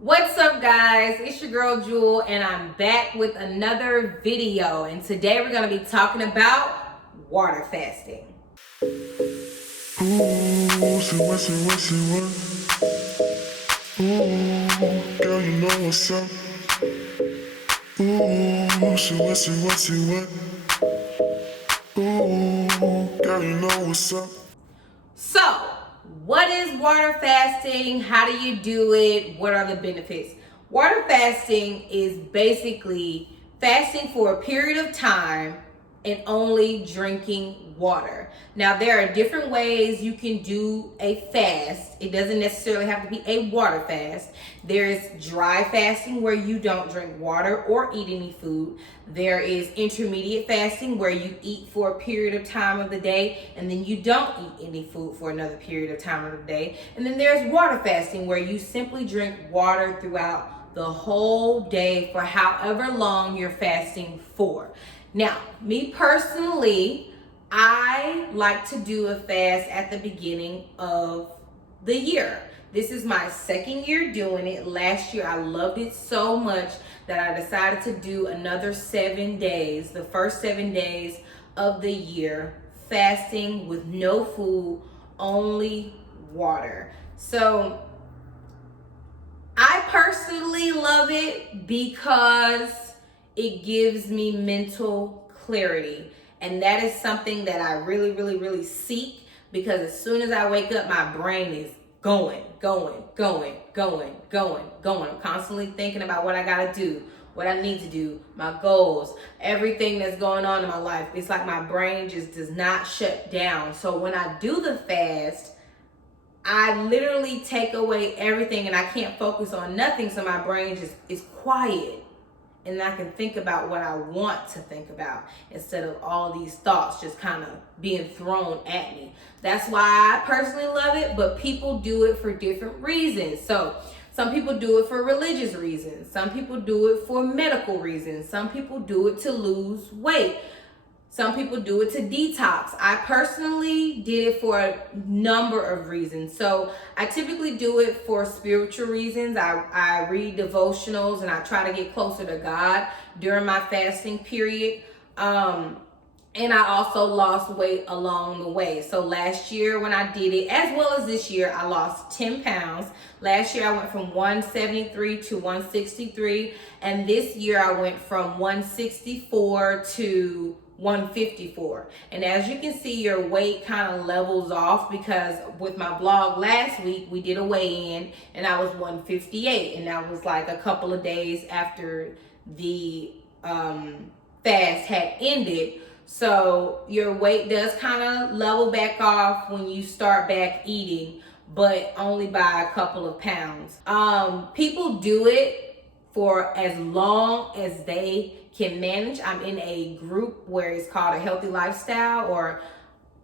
What's up, guys? It's your girl Jewel, and I'm back with another video. And today we're going to be talking about water fasting. Ooh, say what, say what, say what? Ooh, girl, you know what's up. Ooh, say what, say what, say what? Ooh, girl, you know what's up. So, what is water fasting? How do you do it? What are the benefits? Water fasting is basically fasting for a period of time and only drinking water. Now, there are different ways you can do a fast. It doesn't necessarily have to be a water fast. There is dry fasting where you don't drink water or eat any food. There is intermediate fasting where you eat for a period of time of the day and then you don't eat any food for another period of time of the day. And then there's water fasting where you simply drink water throughout the whole day for however long you're fasting for. Now, me personally, I like to do a fast at the beginning of the year. This is my second year doing it. Last year, I loved it so much that I decided to do another 7 days, the first 7 days of the year, fasting with no food, only water. So I personally love it because it gives me mental clarity. And that is something that I really seek, because as soon as I wake up, my brain is going. I'm constantly thinking about what I gotta do, what I need to do, my goals, everything that's going on in my life. It's like my brain just does not shut down. So when I do the fast, I literally take away everything and I can't focus on nothing. So my brain just is quiet and I can think about what I want to think about instead of all these thoughts just kind of being thrown at me. That's why I personally love it, but people do it for different reasons. So some people do it for religious reasons. Some people do it for medical reasons. Some people do it to lose weight. Some people do it to detox. I personally did it for a number of reasons. So I typically do it for spiritual reasons. I read devotionals and I try to get closer to God during my fasting period. And I also lost weight along the way. So last year when I did it, as well as this year, I lost 10 pounds. Last year I went from 173 to 163. And this year I went from 164 to 154. And as you can see, your weight kind of levels off, because with my vlog last week, we did a weigh-in and I was 158. And that was like a couple of days after the fast had ended. So your weight does kind of level back off when you start back eating, but only by a couple of pounds. People do it for as long as they can manage. I'm in a group where it's called a healthy lifestyle or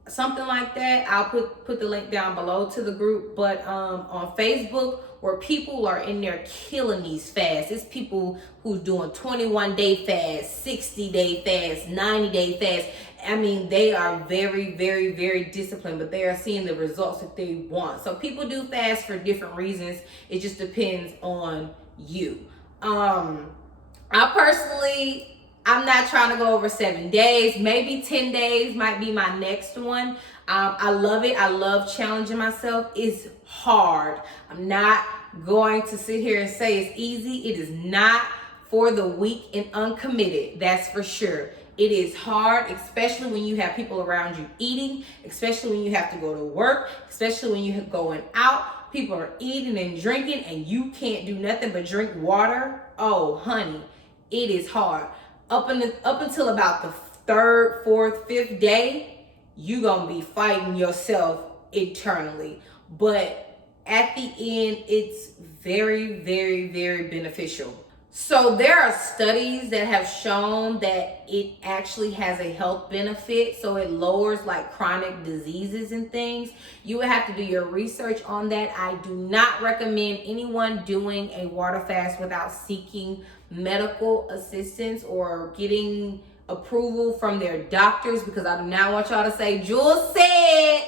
something like that. I'll put the link down below to the group. But on Facebook, where people are in there killing these fasts. It's people who's doing 21-day fast, 60-day fast, 90-day fast. I mean, they are very disciplined, but they are seeing the results that they want. So people do fast for different reasons. It just depends on you. I personally, I'm not trying to go over 7 days. Maybe 10 days might be my next one. I love it. I love challenging myself. It's hard. I'm not going to sit here and say it's easy. It is not for the weak and uncommitted. That's for sure. It is hard, especially when you have people around you eating, especially when you have to go to work, especially when you're going out. People are eating and drinking and you can't do nothing but drink water. Oh, honey, it is hard. Up until about the 3rd, 4th, 5th day, you're going to be fighting yourself internally. But at the end, it's very beneficial. So there are studies that have shown that it actually has a health benefit. So it lowers like chronic diseases and things. You would have to do your research on that. I do not recommend anyone doing a water fast without seeking medical assistance or getting approval from their doctors, because I do not want y'all to say, Jewel said,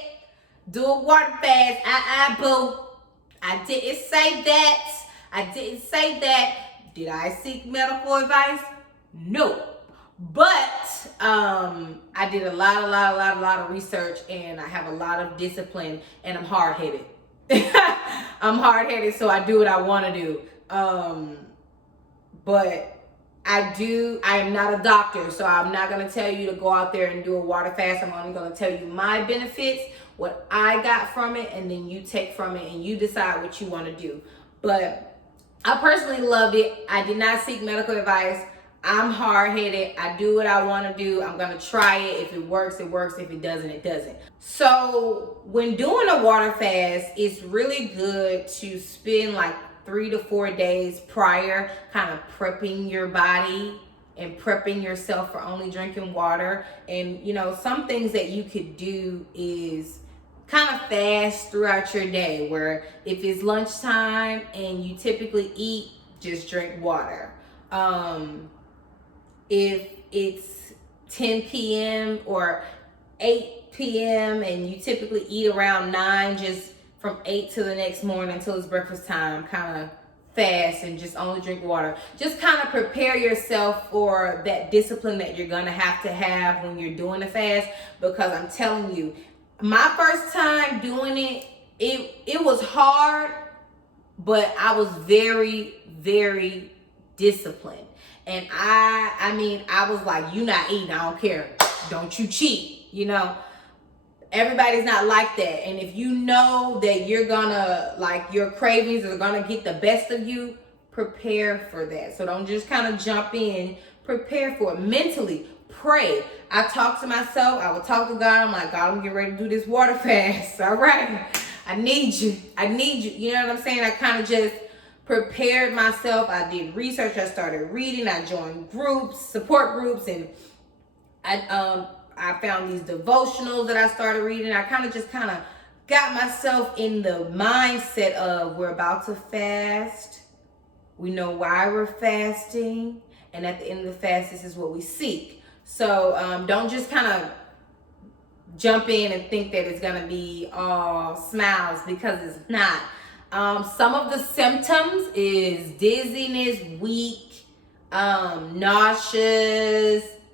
do a water fast. Boo. I didn't say that. I didn't say that. Did I seek medical advice? No. But I did a lot of research, and I have a lot of discipline, and I'm hard-headed. I'm hard-headed, so I do what I want to do. But I am not a doctor, so I'm not going to tell you to go out there and do a water fast. I'm only going to tell you my benefits, what I got from it, and then you take from it and you decide what you want to do. But I personally loved it. I did not seek medical advice. I'm hard-headed. I do what I want to do. I'm going to try it. If it works, it works. If it doesn't, it doesn't. So when doing a water fast, it's really good to spend like 3 to 4 days prior kind of prepping your body and prepping yourself for only drinking water. And, you know, some things that you could do is kind of fast throughout your day, where if it's lunchtime and you typically eat, just drink water. If it's 10 p.m. or 8 p.m. and you typically eat around 9, just from 8 to the next morning until it's breakfast time, kind of fast and just only drink water. Just kind of prepare yourself for that discipline that you're gonna have to have when you're doing the fast, because I'm telling you, my first time doing it was hard, but I was very disciplined. And I was like, you not eating, I don't care. Don't you cheat, you know? Everybody's not like that. And if you know that you're gonna, like, your cravings are gonna get the best of you, prepare for that. So don't just kind of jump in. Prepare for it mentally. Pray. I talk to myself. I would talk to God. I'm like, God, I'm getting ready to do this water fast. All right. I need you. You know what I'm saying? I kind of just prepared myself. I did research. I started reading. I joined groups, support groups, and I found these devotionals that I started reading. I kind of got myself in the mindset of, we're about to fast. We know why we're fasting. And at the end of the fast, this is what we seek. So don't just kind of jump in and think that it's going to be all smiles, because it's not. Some of the symptoms is dizziness, weak, nauseous,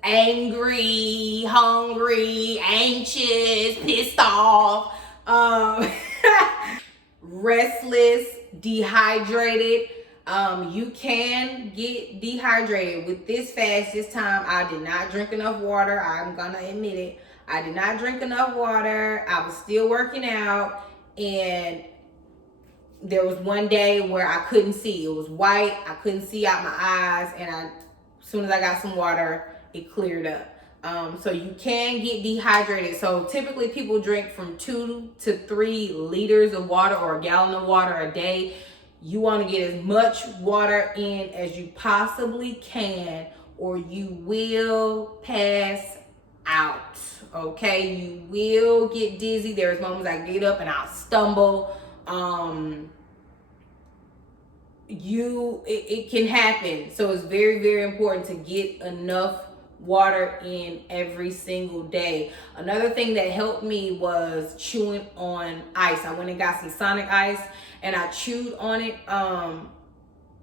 angry, hungry, anxious, pissed off, restless, dehydrated. You can get dehydrated. With this fast this time, I did not drink enough water. I'm gonna admit it. I did not drink enough water. I was still working out, and there was one day where I couldn't see. It was white. I couldn't see out my eyes, and as soon as I got some water, it cleared up. So you can get dehydrated. So typically people drink from 2 to 3 liters of water, or a gallon of water a day. You want to get as much water in as you possibly can, or you will pass out. Okay, you will get dizzy. There's moments I get up and I'll stumble. It can happen. So it's very important to get enough water in every single day. Another thing that helped me was chewing on ice. I went and got some Sonic ice and I chewed on it.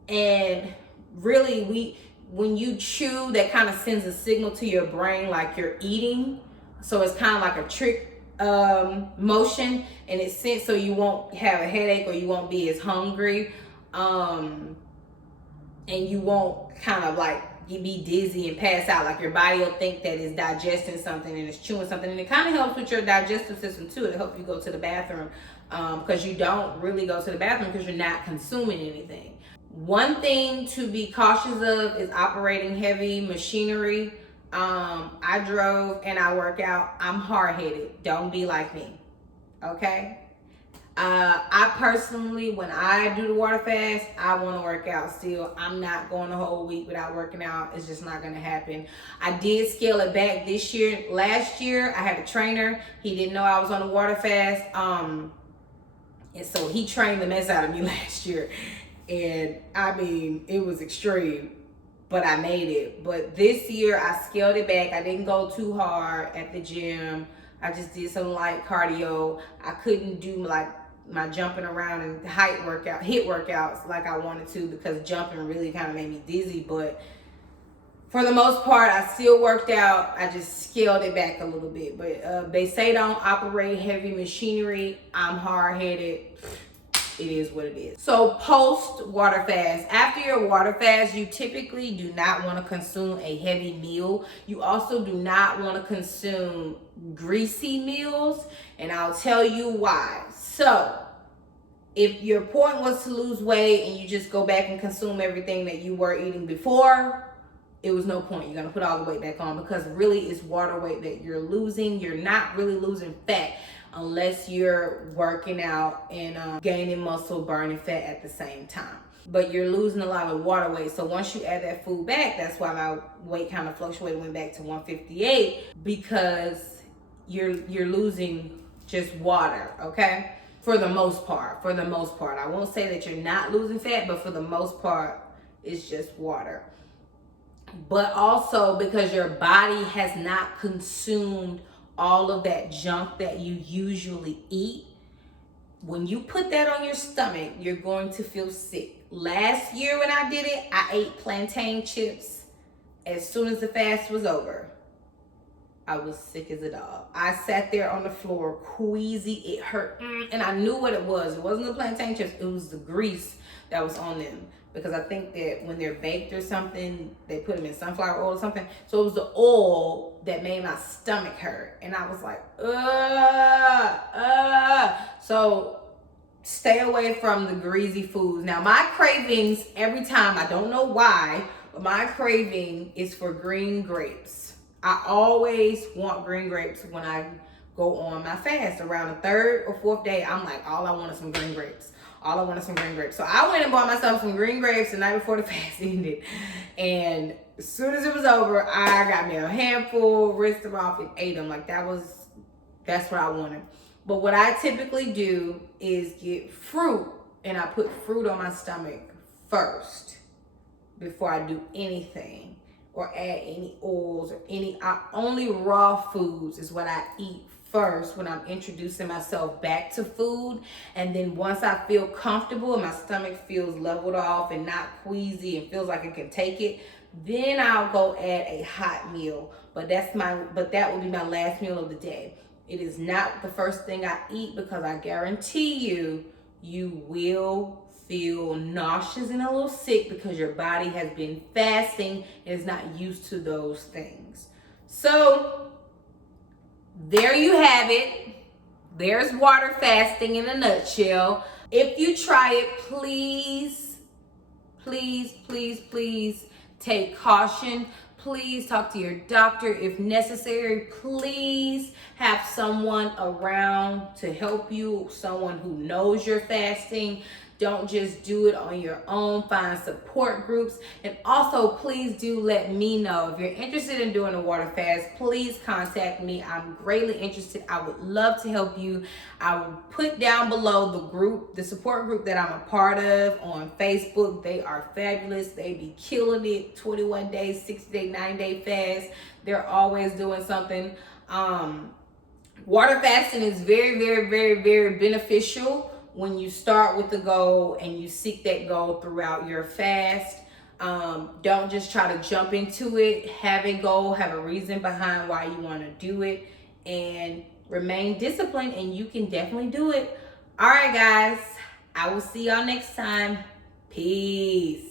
And really, when you chew, that kind of sends a signal to your brain like you're eating. So it's kind of like a trick motion, and it's sent so you won't have a headache, or you won't be as hungry, and you won't kind of like you be dizzy and pass out. Like your body will think that it's digesting something and it's chewing something, and it kind of helps with your digestive system too. It helps you go to the bathroom, because you don't really go to the bathroom because you're not consuming anything. One thing to be cautious of is operating heavy machinery. I drove and I work out. I'm hard-headed. Don't be like me. Okay? I personally, when I do the water fast, I want to work out still. I'm not going a whole week without working out. It's just not going to happen. I did scale it back this year. Last year, I had a trainer. He didn't know I was on a water fast. And so he trained the mess out of me last year. And I mean, it was extreme, but I made it. But this year, I scaled it back. I didn't go too hard at the gym. I just did some light cardio. I couldn't do like my jumping around and hit workouts like I wanted to, because jumping really kind of made me dizzy. But for the most part, I still worked out. I just scaled it back a little bit. But they say don't operate heavy machinery. I'm hard-headed. It is what it is. So post water fast. After your water fast, you typically do not want to consume a heavy meal. You also do not want to consume greasy meals. And I'll tell you why. So if your point was to lose weight and you just go back and consume everything that you were eating before, it was no point. You're going to put all the weight back on, because really it's water weight that you're losing. You're not really losing fat unless you're working out and gaining muscle, burning fat at the same time. But you're losing a lot of water weight. So once you add that food back, that's why my weight kind of fluctuated, went back to 158, because you're losing just water, okay? For the most part. I won't say that you're not losing fat, but for the most part, it's just water. But also because your body has not consumed all of that junk that you usually eat, when you put that on your stomach, you're going to feel sick. Last year when I did it, I ate plantain chips. As soon as the fast was over, I was sick as a dog. I sat there on the floor, queasy. It hurt. And I knew what it was. It wasn't the plantain chips. It was the grease that was on them. Because I think that when they're baked or something, they put them in sunflower oil or something. So it was the oil that made my stomach hurt. And I was like, So stay away from the greasy foods. Now, my cravings, every time, I don't know why, but my craving is for green grapes. I always want green grapes when I go on my fast. Around the third or fourth day, I'm like, all I want is some green grapes. All I want is some green grapes. So I went and bought myself some green grapes the night before the fast ended. And as soon as it was over, I got me a handful, rinsed them off, and ate them. Like that's what I wanted. But what I typically do is get fruit, and I put fruit on my stomach first before I do anything or add any oils or only raw foods is what I eat first when I'm introducing myself back to food. And then once I feel comfortable and my stomach feels leveled off and not queasy and feels like it can take it, then I'll go add a hot meal. But that will be my last meal of the day. It is not the first thing I eat, because I guarantee you will feel nauseous and a little sick, because your body has been fasting and is not used to those things. So there you have it. There's water fasting in a nutshell. If you try it, please take caution. Please talk to your doctor if necessary. Please have someone around to help you, someone who knows you're fasting. Don't just do it on your own. Find support groups. And also, please do let me know. If you're interested in doing a water fast, please contact me. I'm greatly interested. I would love to help you. I will put down below the support group that I'm a part of on Facebook. They are fabulous. They be killing it. 21 days, 60-day, 9-day fast. They're always doing something. Water fasting is very, very, very, very beneficial when you start with the goal and you seek that goal throughout your fast. Don't just try to jump into it. Have a goal, have a reason behind why you want to do it, and remain disciplined, and you can definitely do it. All right, guys, I will see y'all next time. Peace.